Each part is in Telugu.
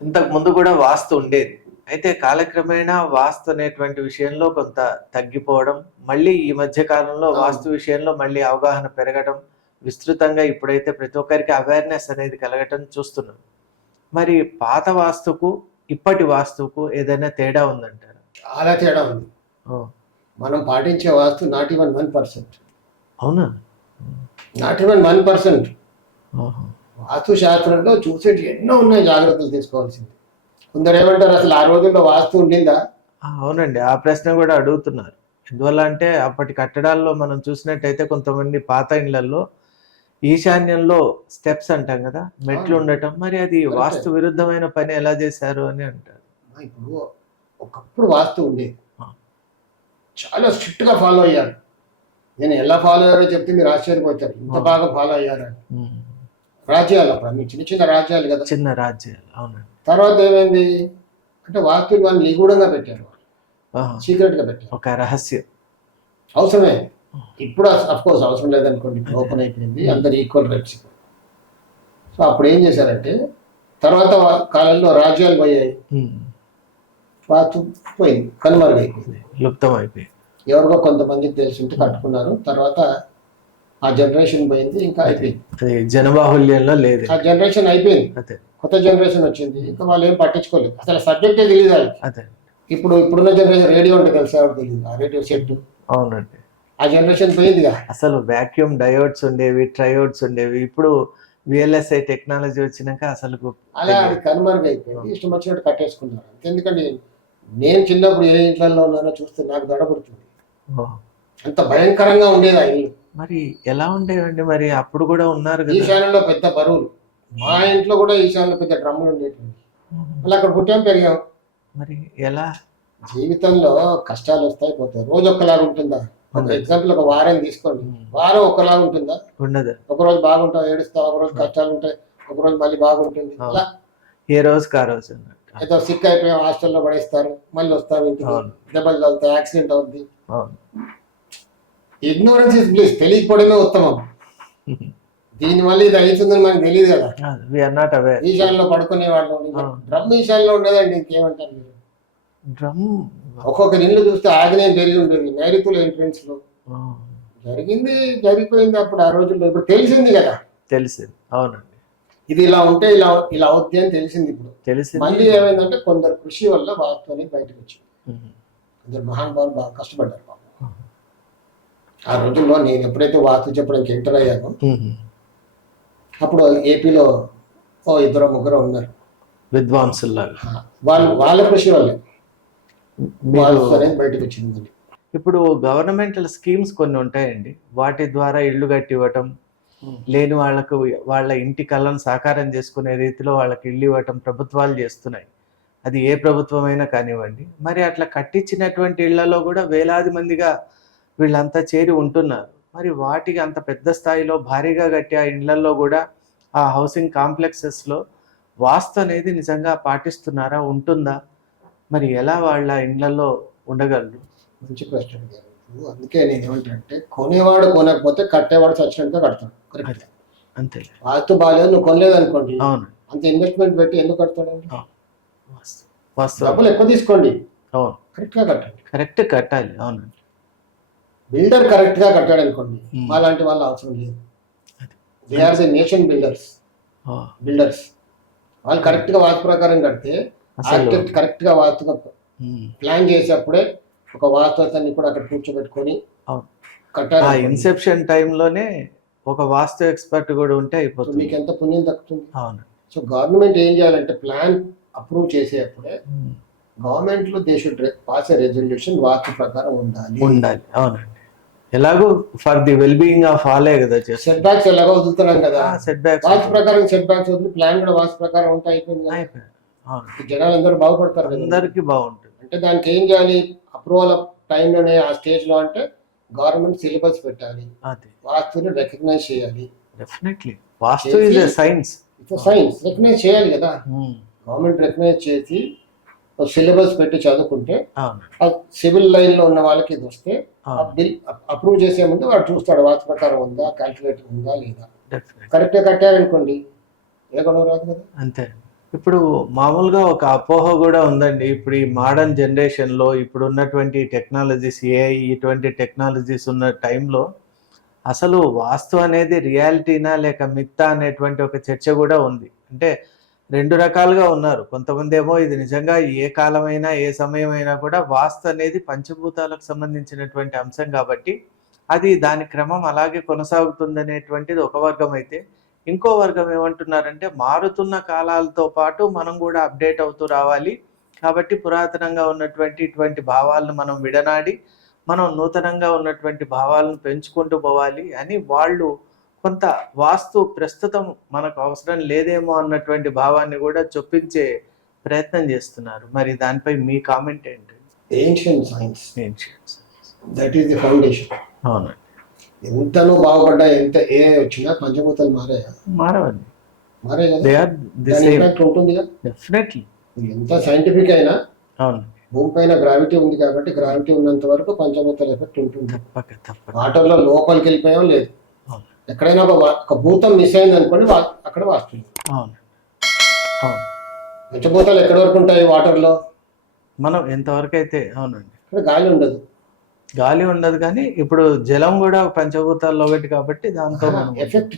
ఇంతకు ముందు కూడా వాస్తు ఉండేది. అయితే కాలక్రమేణా వాస్తు అనేటువంటి విషయంలో కొంత తగ్గిపోవడం మళ్ళీ ఈ మధ్య కాలంలో. వాస్తు విషయంలో మళ్ళీ అవగాహన పెరగడం విస్తృతంగా ఇప్పుడైతే ప్రతి ఒక్కరికి అవేర్నెస్ అనేది కలగటం చూస్తున్నాం. మరి పాత వాస్తుకు ఇప్పటి వాస్తుకు ఏదైనా తేడా ఉందంటారా? చాలా తేడా ఉంది. మనం పాటించే vastu not even one percent. అవునా? Not even one percent. ఓహో. వాస్తు శాస్త్రంలో చూసేటి ఎన్నో ఉన్నాయి జాగ్రత్తలు తీసుకోవాల్సింది కొందరు ఏమంటారు అసలు ఆ రోజుల్లో వాస్తు ఉండిందా అవునండి ఆ ప్రశ్న కూడా అడుగుతున్నారు ఎందువల్ల అంటే అప్పటి కట్టడాల్లో మనం చూసినట్టయితే కొంతమంది పాత ఇళ్ళలో ఈశాన్యంలో స్టెప్స్ అంటాం కదా మెట్లు. ఉండటం మరి అది. వాస్తు విరుద్ధమైన పని ఎలా చేశారు అని అంటారు ఇప్పుడు ఒకప్పుడు వాస్తు ఉండేది. చాలా స్ట్రిక్ట్గా ఫాలో అయ్యారు నేను ఎలా ఫాలో అయ్యారో చెప్తే మీరు ఆశ్చర్యపోతారు ఇంత. బాగా ఫాలో అయ్యారని. రాజ్యాలు అప్పుడు అన్ని చిన్న చిన్న రాజ్యాలు కదా. చిన్న రాజ్యాలు అవునండి. తర్వాత ఏమైంది? అంటే వాస్తుని వాళ్ళు నిగూఢంగా పెట్టారు. సీక్రెట్గా పెట్టారు. ఒక రహస్యం. అవసరమే. ఇప్పుడు అఫ్ కోర్స్ అవసరం లేదనుకోండి ఓపెన్ అయిపోయింది అందరు ఈక్వల్ రైట్స్ సో అప్పుడు ఏం చేశారంటే తర్వాత కాలంలో రాజ్యాలు పోయాయి. వాస్తు పోయింది కనుమరుగైపోయింది. లుప్తం అయిపోయి ఎవరికో కొంతమందికి తెలిసి ఉంటే కట్టుకున్నారు. తర్వాత ఆ జనరేషన్ పోయింది ఇంకా అయిపోయింది. జనబాహుల్యంలో లేదు. ఆ జనరేషన్ అయిపోయింది. కొత్త జనరేషన్ వచ్చింది ఇంకా వాళ్ళు ఏం పట్టించుకోలేదు. అసలు సబ్జెక్టే తెలియదు వాళ్ళకి. ఇప్పుడు ఇప్పుడున్న జనరేషన్ రేడియో అంటే తెలిసి ఎవరు తెలియదు ఆ రేడియో సెట్ అవునండి. ఆ జనరేషన్ పోయిందిగా. అసలు వాక్యూమ్ డయోడ్స్ ఉండేవి ట్రయోడ్స్ ఉండేవి. ఇప్పుడు విఎల్ఎస్ఐ టెక్నాలజీ వచ్చినాక అసలు అలా అది కనుమరుగైపోయింది ఇష్టం వచ్చినట్టు కట్టేసుకున్నారు. ఎందుకంటే నేను చిన్నప్పుడు ఏ ఇంట్లో ఉన్నానో చూస్తే నాకు దడపడుతుంది ఓ. అంత భయంకరంగా ఉండేది ఆ ఇల్లు. మరి ఎలా ఉండేవండి మరి? అప్పుడు కూడా ఉన్నారు కదా. ఈశాన్యంలో పెద్ద బరువులు. మా ఇంట్లో కూడా ఈశాన్యంలో పెద్ద డ్రమ్ములు ఉండేవి మళ్ళీ అక్కడ పుట్టాం పెరిగాం. మరి ఎలా? జీవితంలో కష్టాలు వస్తాయి పోతాయి. రోజు ఒక్కలాగా ఉంటుందా? ఒక. ఎగ్జాంపుల్ ఒక వారం తీసుకోండి. వారం ఒకలాగా ఉంటుందా? ఉండదు. ఒక రోజు బాగుంటావు ఏడుస్తావు ఒక రోజు కష్టాలు ఉంటాయి ఒక రోజు మళ్ళీ బాగుంటుంది. అలా. ఏ రోజుకి ఆ రోజు ఏదో సిక్ అయిపోయాం హాస్టల్లో పడేస్తారు మళ్ళీ వస్తాం ఇంటికి. దెబ్బలు తగులుతాయి యాక్సిడెంట్ అవుద్ది. ఇగ్నోరెన్స్ ఇస్ బ్లిస్ తెలియకపోవడమే ఉత్తమం. దీనివల్ల ఇది అవుతుందని మనకు తెలియదు కదా. విఆర్ నాట్ అవేర్ ఈశాన్యంలో పడుకునే వాళ్ళు. డ్రమ్ ఈశాన్యంలో ఉండదండి ఇంకేమంటారు మీరు? డ్రమ్ ఒక్కొక్క ఇల్లు చూస్తే ఆగ్నేయం పెరిగి ఉంటుంది. నైరుతుల ఎంట్రన్స్లో. జరిగింది జరిగిపోయింది అప్పుడు ఆ రోజుల్లో. ఇప్పుడు తెలిసింది కదా. తెలిసింది. అవునండి. ఇది ఇలా ఉంటే ఇలా ఇలా అవుద్ది అని తెలిసింది ఇప్పుడు. తెలిసింది. మళ్ళీ ఏమైందంటే కొందరు కృషి వల్ల వాస్తు అనేది బయటకు వచ్చింది. కొందరు మహానుభావులు బాగా కష్టపడ్డారు. ఆ రోజుల్లో నేను ఎప్పుడైతే వాస్తు చెప్పడానికి ఎంటర్ అయ్యానో. అప్పుడు ఏపీలో ఓ ఇద్దరు ముగ్గురు ఉన్నారు. విద్వాంసుల్లాగా. వాళ్ళు వాళ్ళ కృషి వల్లే. బయటకు వచ్చింది ఇప్పుడు గవర్నమెంటల్ స్కీమ్స్ కొన్ని ఉంటాయండి. వాటి ద్వారా ఇల్లు కట్టి ఇవ్వటం లేని వాళ్ళకు వాళ్ళ ఇంటి కళ్ళను సాకారం చేసుకునే రీతిలో వాళ్ళకి ఇల్లు ఇవ్వటం ప్రభుత్వాలు చేస్తున్నాయి. అది ఏ ప్రభుత్వమైనా కానివ్వండి. మరి అట్లా కట్టించినటువంటి ఇళ్ళలో కూడా వేలాది మందిగా వీళ్ళంతా చేరి ఉంటున్నారు. మరి వాటికి అంత పెద్ద స్థాయిలో భారీగా కట్టి ఆ ఇళ్ళలో కూడా ఆ హౌసింగ్ కాంప్లెక్సెస్లో వాస్తు అనేది నిజంగా పాటిస్తున్నారా? ఉంటుందా? మరి ఎలా వాళ్ళ ఇళ్ళలో ఉండగలరు? మంచి ఇప్పుడు అందుకే నేను ఏమంటానంటే కొనేవాడు కొనకపోతే కట్టేవాడు చచ్చినట్టుగా కడతాడు. అంతే వాస్తు బాగాలేదు నువ్వు కొనలేదు అనుకోండి అవును. అంత ఇన్వెస్ట్మెంట్ పెట్టి ఎందుకు కడతాడండి? వాస్తవం డబ్బులు ఎక్కువ తీసుకోండి. అవును. కరెక్ట్గా కట్టండి. కరెక్ట్ కట్టాలి. అవును బిల్డర్ కరెక్ట్గా కట్టాడు అనుకోండి. మాలాంటి వాళ్ళు అవసరం లేదు. They are the nation builders builders వాళ్ళు కరెక్ట్గా వాస్తు ప్రకారం కడితే ఆర్కిటెక్ట్ కరెక్ట్గా వాస్తుగా ఉమ్, ప్లాన్ చేసేప్పుడే ఒక వాస్తు అతన్ని కూడా అక్కడ కూర్చోబెట్టుకొని. కట్టాలి. ఇన్సెప్షన్ టైంలోనే ఒక వాస్తు ఎక్స్పర్ట్ కూడా ఉంటే అయిపోతుంది. మీకు ఎంత పుణ్యం దక్కుతుంది? అవును. సో గవర్నమెంట్ ఏం చేయాలంటే ప్లాన్ అప్రూవ్ చేసేప్పుడే ఉమ్, గవర్నమెంట్లో they should pass resolution vastu ప్రకారం ఉండాలి. ఉండాలి. అవునండి. ఎలాగో for the well being of ఆలే కదా సెట్ బ్యాక్స్ ఎలాగో వదులుతున్నాం కదా. సెట్ బ్యాక్స్ వాస్తు ప్రకారం సెట్ బ్యాక్స్ వదిలి ప్లాన్ కూడా వాస్తు ప్రకారం ఉంటే అయిపోయింది. అవును. జనాలు అందరూ బాగుపడతారు. అందరికి బాగుంటుంది. అంటే దానికి ఏం చేయాలి? అప్రూవల్ టైంలోనే ఆ స్టేజ్లో అంటే గవర్నమెంట్ సిలబస్ పెట్టాలి. వాస్తుని రికగ్నైజ్ చేయాలి. Definitely vastu is science it's science recognise చేయాలి కదా. గవర్నమెంట్ రికగ్నైజ్ చేసి సిలబస్ పెట్టి చదువుకుంటే సివిల్ లైన్లో ఉన్న వాళ్ళకి ఇది వస్తే బిల్ అప్రూవ్ చేసే ముందు వాడు చూస్తాడు వాస్తు ప్రకారం ఉందా క్యాల్కులేటర్ ఉందా లేదా. కరెక్ట్గా కట్టారనుకోండి ఏ గొడవ రాదు కదా. అంతే. ఇప్పుడు మామూలుగా ఒక అపోహ కూడా ఉందండి. ఇప్పుడు ఈ మోడర్న్ జనరేషన్లో ఇప్పుడు ఉన్నటువంటి టెక్నాలజీస్ ఏఐ ఇటువంటి టెక్నాలజీస్ ఉన్న టైంలో అసలు వాస్తు అనేది రియాలిటీనా లేక మిత్తా అనేటువంటి ఒక చర్చ కూడా ఉంది. అంటే రెండు రకాలుగా ఉన్నారు. కొంతమంది ఏమో ఇది నిజంగా ఏ కాలమైనా ఏ సమయమైనా కూడా వాస్తు అనేది పంచభూతాలకు సంబంధించినటువంటి అంశం కాబట్టి అది దాని క్రమం అలాగే కొనసాగుతుంది అనేటువంటిది ఒక వర్గం అయితే ఇంకో వర్గం ఏమంటున్నారంటే మారుతున్న కాలాలతో పాటు మనం కూడా అప్డేట్ అవుతూ రావాలి. కాబట్టి పురాతనంగా ఉన్నటువంటి ఇటువంటి భావాలను మనం విడనాడి మనం నూతనంగా ఉన్నటువంటి భావాలను పెంచుకుంటూ పోవాలి అని వాళ్ళు కొంత వాస్తు ప్రస్తుతం మనకు అవసరం లేదేమో అన్నటువంటి భావాన్ని కూడా చొప్పించే ప్రయత్నం చేస్తున్నారు. మరి దానిపై మీ కామెంట్ ఏంటి? Ancient science. That is the foundation అవునండి. ఎంతనో బాగుపడ్డా ఎంత ఏ వచ్చినా పంచభూతాలు మారాయా? మారవండి. డెఫినెట్లీ ఎంత సైంటిఫిక్ అయినా అవును భూమి పైన గ్రావిటీ ఉంది కాబట్టి గ్రావిటీ ఉన్నంత వరకు పంచభూతాల ఎఫెక్ట్ ఉంటుంది. వాటర్లో లోపలికి వెళ్ళిపోయాం లేదు. ఎక్కడైనా ఒక భూతం మిస్ అయింది అనుకోండి అక్కడ వాస్తుంది అవును. అవును. పంచభూతాలు ఎక్కడి వరకు ఉంటాయి వాటర్లో? మనం ఎంతవరకు అయితే అవునండి. ఇక్కడ గాలి ఉండదు. గాలి ఉండదు కానీ ఇప్పుడు జలం కూడా పంచభూతాల్లో ఒకటి కాబట్టి దాంతో మనం ఎఫెక్ట్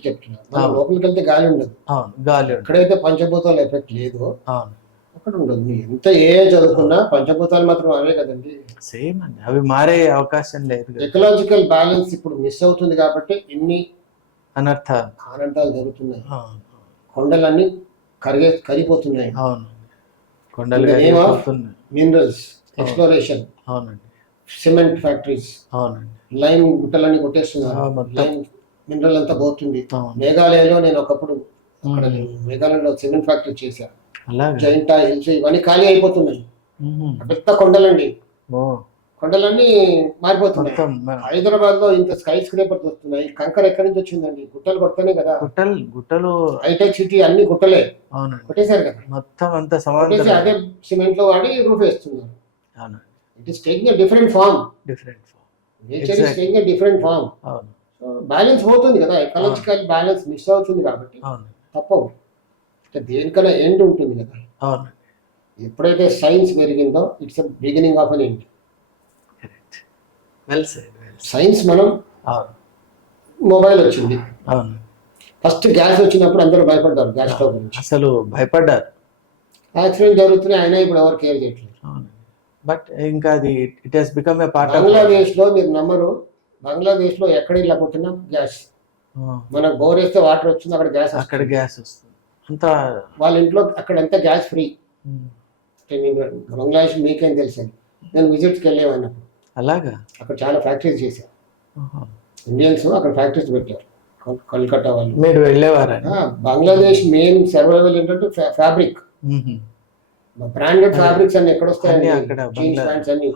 అవును. లోపలికి వెళ్తే గాలి ఉండదు. అవును గాలి ఎక్కడైతే పంచభూతాల ఎఫెక్ట్ లేదో అవును. అక్కడ ఉండదు. ఎంత ఏ చదువుకున్నా పంచభూతాలు మాత్రం అవే కదండి. సేమ్ అండి. అవి మారే అవకాశం లేదు. ఎకలాజికల్ బ్యాలెన్స్ ఇప్పుడు మిస్ అవుతుంది కాబట్టి ఇన్ని అనర్థాలు. జరుగుతున్నాయి. కొండలన్నీ కరిగే కరిగిపోతున్నాయి. అవును. కొండలు కరిగిపోతున్నాయి. మినరల్స్ ఎక్స్ప్లోరేషన్ అవునండి. సిమెంట్ ఫ్యాక్టరీస్ అవునండి. లైమ్ గుట్టలన్నీ కొట్టేస్తున్నారు. లైమ్ మినరల్ అంతా పోతుంది. మేఘాలయలో నేను ఒకప్పుడు అక్కడ మేఘాలయలో సిమెంట్ ఫ్యాక్టరీ చేశాను. జైంటా హిల్స్ ఇవన్నీ ఖాళీ అయిపోతున్నాయి. పెద్ద కొండలండి. కొండలన్నీ మారిపోతున్నాయి. హైదరాబాద్లో ఇంత స్కై స్క్రేపర్స్ వస్తున్నాయి. కంకర ఎక్కడి నుంచి వచ్చిందండి? గుట్టలు కొడతానే కదా. గుట్టలు గుట్టలు. హైటెక్ సిటీ అన్ని గుట్టలే. అవునండి. కొట్టేశారు కదా. మొత్తం అంతా సమాంతరం అదే సిమెంట్లో వాడి రూఫ్ వేస్తున్నారు. అవునండి. It is taking different form different nature is. Taking different so balance పోతుంది కదా. ఎకలాజికల్ బ్యాలెన్స్ మిస్ అవుతుంది కాబట్టి అవును. తప్పవు. అంటే దేనికైనా ఎండ్ ఉంటుంది కదా. అవును. ఎప్పుడైతే సైన్స్ పెరిగిందో it's beginning of an end well science మనం మొబైల్ వచ్చింది. అవును. ఫస్ట్ గ్యాస్ వచ్చినప్పుడు అందరూ భయపడ్డారు గ్యాస్ స్టవ్ గురించి. అసలు భయపడ్డారు. యాక్సిడెంట్ జరుగుతున్నాయి అయినా ఇప్పుడు ఎవరు కేర్ చేయట్లేదు. బట్ ఇంకా అది it has become a part of బంగ్లాదేశ్లో మీరు నమ్మరు బంగ్లాదేశ్లో ఎక్కడ ఇలా కొట్టినా గ్యాస్ మనకు బోర్ వేస్తే వాటర్ వచ్చింది అక్కడ గ్యాస్ అక్కడ. గ్యాస్ వస్తుంది. అంతా వాళ్ళ ఇంట్లో అక్కడ అంతా గ్యాస్ ఫ్రీ బంగ్లాదేశ్ మీకేం తెలుసు నేను విజిట్కి వెళ్ళేవాడినప్పుడు అలాగా? అక్కడ చాలా ఫ్యాక్టరీస్ చేశారు. ఇండియన్స్ అక్కడ ఫ్యాక్టరీస్ పెట్టారు. కల్- కల్కట్టా వాళ్ళు. మీరు వెళ్ళేవారని ఆ, బంగ్లాదేశ్ మెయిన్ సర్వైవల్ ఏంటంటే ఫ్యాబ్రిక్. బ్రాండెడ్ ఫ్యాబ్రిక్స్ అన్ని ఎక్కడ వస్తాయి అక్కడ ప్యాంట్స్ అన్ని.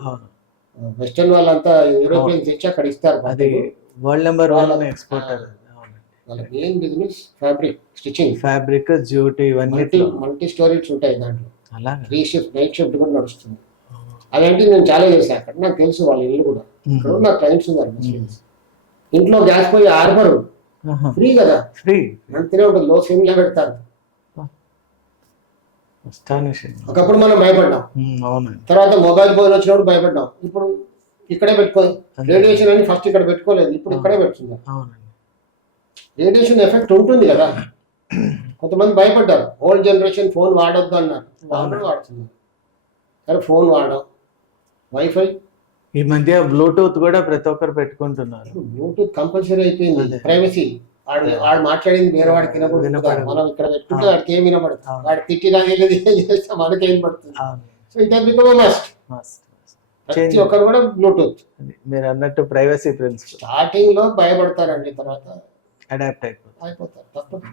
వెస్టర్న్ వాళ్ళంతా యూరోపియన్స్ తెచ్చి అక్కడ ఇస్తారు అది వరల్డ్ నెంబర్ వన్ ఎక్స్పోర్టర్ వాళ్ళ main business fabric stitching. Fabric jute ఇవన్నీ మల్టీ స్టోరీస్ ఉంటాయి దాంట్లో. అలాగా? త్రీ షిఫ్ట్ నైట్ షిఫ్ట్ కూడా నడుస్తుంది. అలాంటి నేను చాలా చేశాను అక్కడ. నాకు తెలుసు వాళ్ళ ఇల్లు కూడా. ఇక్కడ ఉహు. నా క్లయింట్స్ ఉన్నారు ముస్లిమ్స్. ఇంట్లో గ్యాస్ పోయి ఆర్బరు ఆహా. ఫ్రీ కదా? ఫ్రీ మంచిగా ఉంటుంది. లో సిమ్లా పెడతారు. అస్టానిషింగ్. ఒకప్పుడు మనం భయపడ్డాం. తర్వాత మొబైల్ ఫోన్ వచ్చినప్పుడు భయపడ్డాం. ఇప్పుడు ఇక్కడే పెట్టుకో అంతే. రేడియేషన్ అని ఫస్ట్ ఇక్కడ పెట్టుకోలేదు. ఇప్పుడు ఇక్కడే అవునండి. రేడియేషన్ ఎఫెక్ట్ ఉంటుంది కదా? కొంతమంది భయపడ్డారు. ఓల్డ్ జనరేషన్ ఫోన్ వాడొద్దు అన్నారు. వాడుతున్నారు. సరే ఫోన్ వాడడం. వైఫై ఈ మధ్య బ్లూటూత్ కూడా ప్రతి ఒక్కరు పెట్టుకుంటున్నారు. బ్లూటూత్ కంపల్సరీ అయిపోయింది. ప్రైవసీ వాడు వాడు మాట్లాడింది వేరే వాడికి వినకూడదు. మనం ఇక్కడ పెట్టుకుంటే. వాడికి ఏం వినపడుతుంది ఆ. వాడు తిట్టినా ఏది ఏం చేస్తే మనకి ఏం పడుతుంది సో ఇట్ బికమ్ మస్ట్ ప్రతి. ఒక్కరు కూడా బ్లూటూత్ మీరు అన్నట్టు ప్రైవసీ ప్రిన్సిపల్ స్టార్టింగ్లో భయపడతారండి తర్వాత. అడాప్ట్ అయిపోతుంది అయిపోతారు. తప్పదు